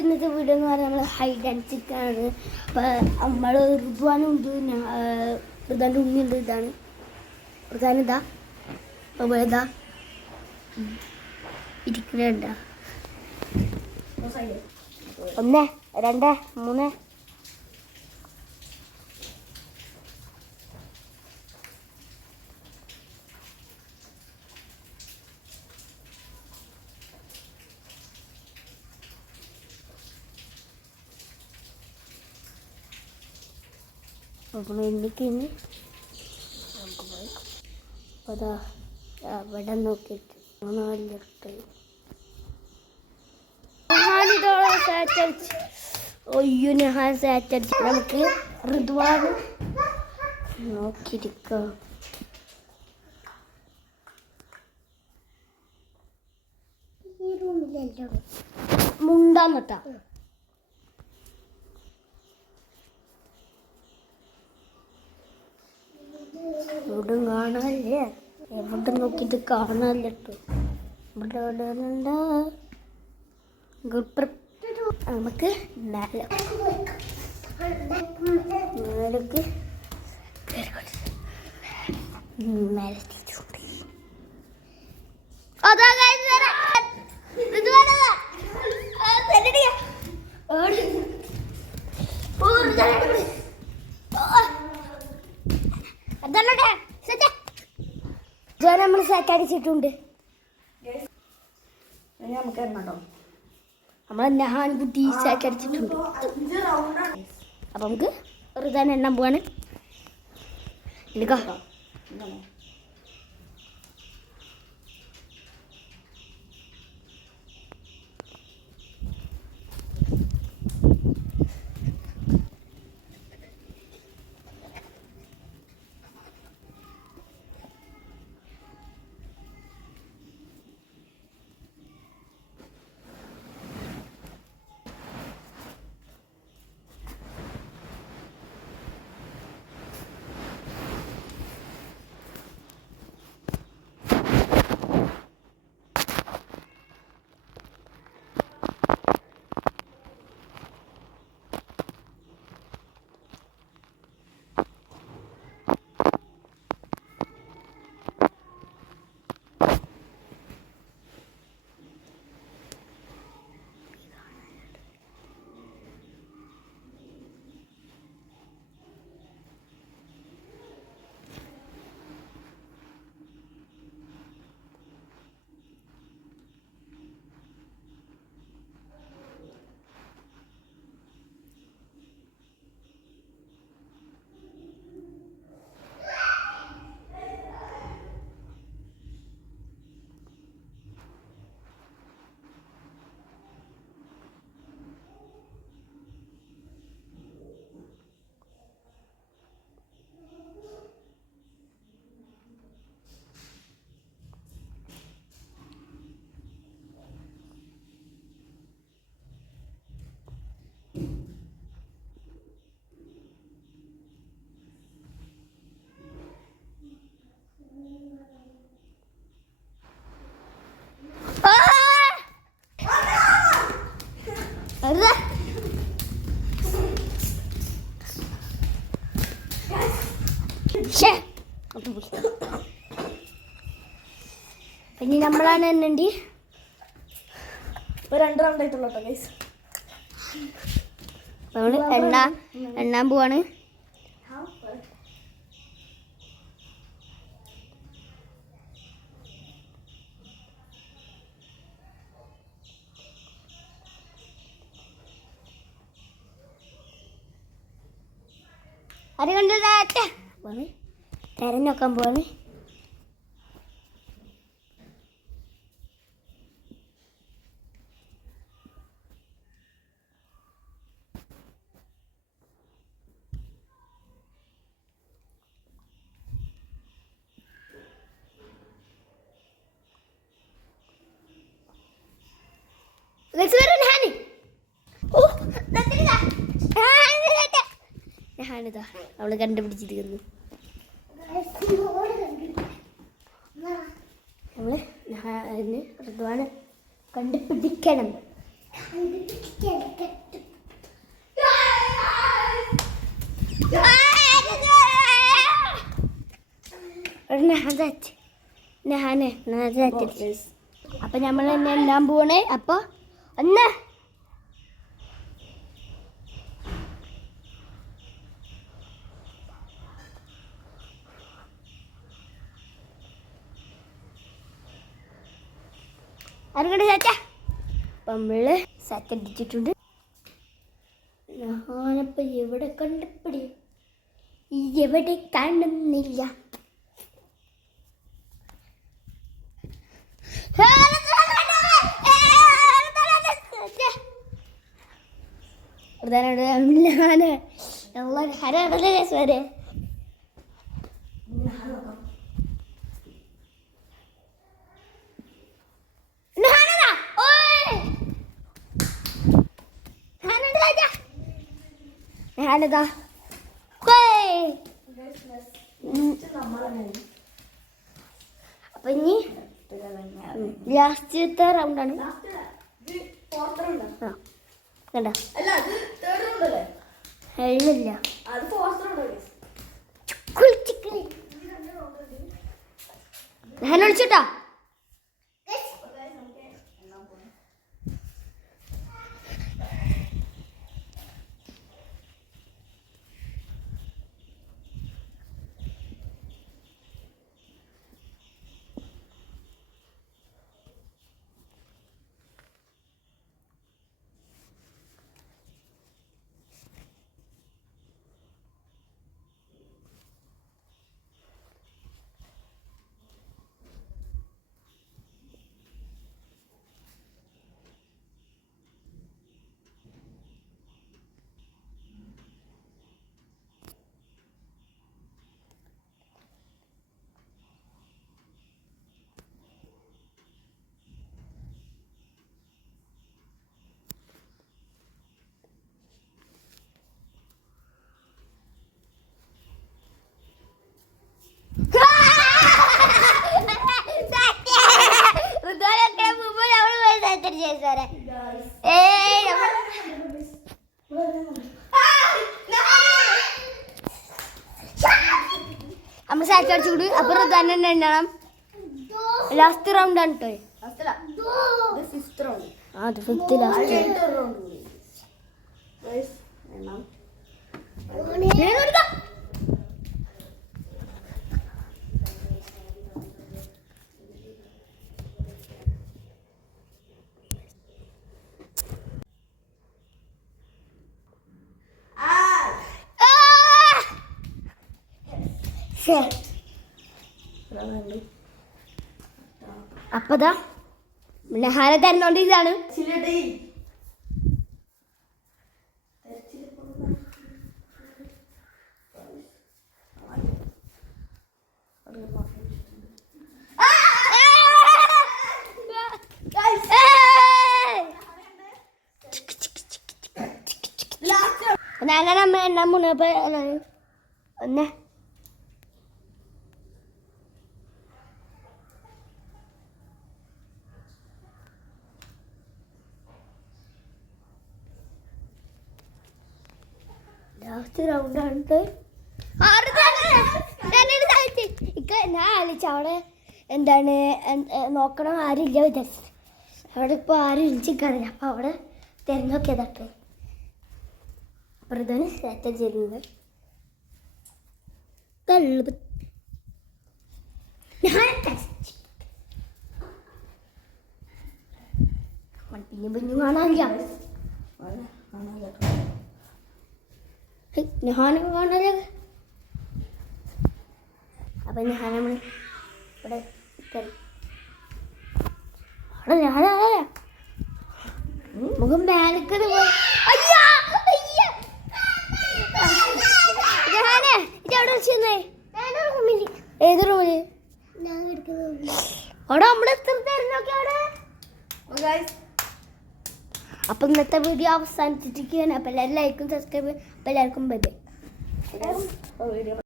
ഇന്നത്തെ വീഡിയോ എന്ന് പറഞ്ഞാൽ നമ്മൾ ഹൈഡ് ആൻഡ് സീക്ക് ആണ്. അപ്പോൾ നമ്മൾ ഋതുവാനുണ്ട്, ഋതുവാൻ്റെ ഉണ്ണിയുണ്ട്. ഇതാണ് ഋതുവാനിതാ അപ്പോൾ ഇതാ ഇരിക്കുന്നുണ്ട. 1 2 3 അപ്പോൾ എനിക്കിന്ന് അതാ അവിടെ നോക്കിയിട്ട് ഒയ്യോ ഞാൻ സാറ്റടിച്ച് നമുക്ക് ഋതുവാൻ നോക്കിയിരിക്കാം. ഈ റൂമിലല്ലോ മുണ്ടാന്നട്ടാ. എവിടും കാണാല്ലേ, എവിടെ നോക്കിയിട്ട് കാണാല്ലോ. ഇവിടെ നമുക്ക് നമ്മൾ സാറ്റടിച്ചിട്ടുണ്ട്. നമ്മളെ നഹാൻകുട്ടി സാറ്റടിച്ചിട്ടുണ്ട്. അപ്പം നമുക്ക് ഋതാൻ എണ്ണാൻ പോവാണ്. എടുക്കാം. പിന്നെ നമ്മളാണ് എണ്ണണ്ടി 2 റൗണ്ട് ആയിട്ടുള്ളൂ കേട്ടോ ഗൈസ്. നമ്മൾ എണ്ണാൻ പോവാണ്. അത് കൊണ്ട് തെരഞ്ഞൊക്കാൻ പോവാണ്. ഞാനിതാ അവള് കണ്ടുപിടിച്ചിരിക്കുന്നു. നമ്മള് ഋതുവാണ് കണ്ടുപിടിക്കണം. അപ്പൊ നമ്മൾ തന്നെ എണ്ണാൻ പോണേ. അപ്പൊ ഒന്ന് അറിയണ്ട ചാച്ച. അപ്പൊ നമ്മള് സെറ്റ് അടിച്ചിട്ടുണ്ട്. ഞാനിപ്പോ എവിടെ കണ്ടപ്പടി എവിടെ കാണുന്നില്ല. ഞാനിതാ അപ്പൊ ഇനി ലാസ്റ്റത്തെ റൗണ്ടാണ്. കണ്ട എഴുന്നില്ല. ഞാൻ വിളിച്ചിട്ടാ. നമ്മൾ സാറ്റ് അടിച്ചുകൂടി. അപ്പൊ തന്നെ എണ്ണണം. ലാസ്റ്റ് റൗണ്ട് ആണ് കേട്ടോ. അത് ഫിഫ്ത്ത് ലാസ്റ്റ്. അപ്പതാ നെഹാന തരുന്നോണ്ടിരിക്കാണ്. ഞാനമ്മ എന്നാ മുന്നേ ഒന്ന് ലാസ്റ്റ് റൗണ്ടാണ്. ഞാൻ ആലോചിച്ച അവിടെ എന്താണ് നോക്കണം ആരുമില്ല വിചാരിച്ചത്. അവിടെ ഇപ്പോൾ ആരും ഇഞ്ചിക്കറിയില്ല. അപ്പം അവിടെ തിരഞ്ഞോക്കിയതാട്ടെ. അപ്പുറത്താണ് സെറ്റ് ചെയ്യുന്നത്. പിന്നെ പിന്നെ കാണാനില്ല. നെഹാനൊക്കെ കാണാതെ. അപ്പം നെഹാന നമ്മൾ ഇവിടെ മുഖം ബാലക്കത് പോയി. ഇതെവിടെ വെച്ചേ? ഏത് റൂമില്? അവിടെ നമ്മുടെ തിരഞ്ഞോക്കെ അവിടെ. അപ്പം ഇന്നത്തെ വീഡിയോ അവസാനിച്ചിരിക്കുകയാണ്. അപ്പം എല്ലാവരും ലൈക്കും സബ്സ്ക്രൈബ്. അപ്പം എല്ലാവർക്കും ബൈ ബൈ.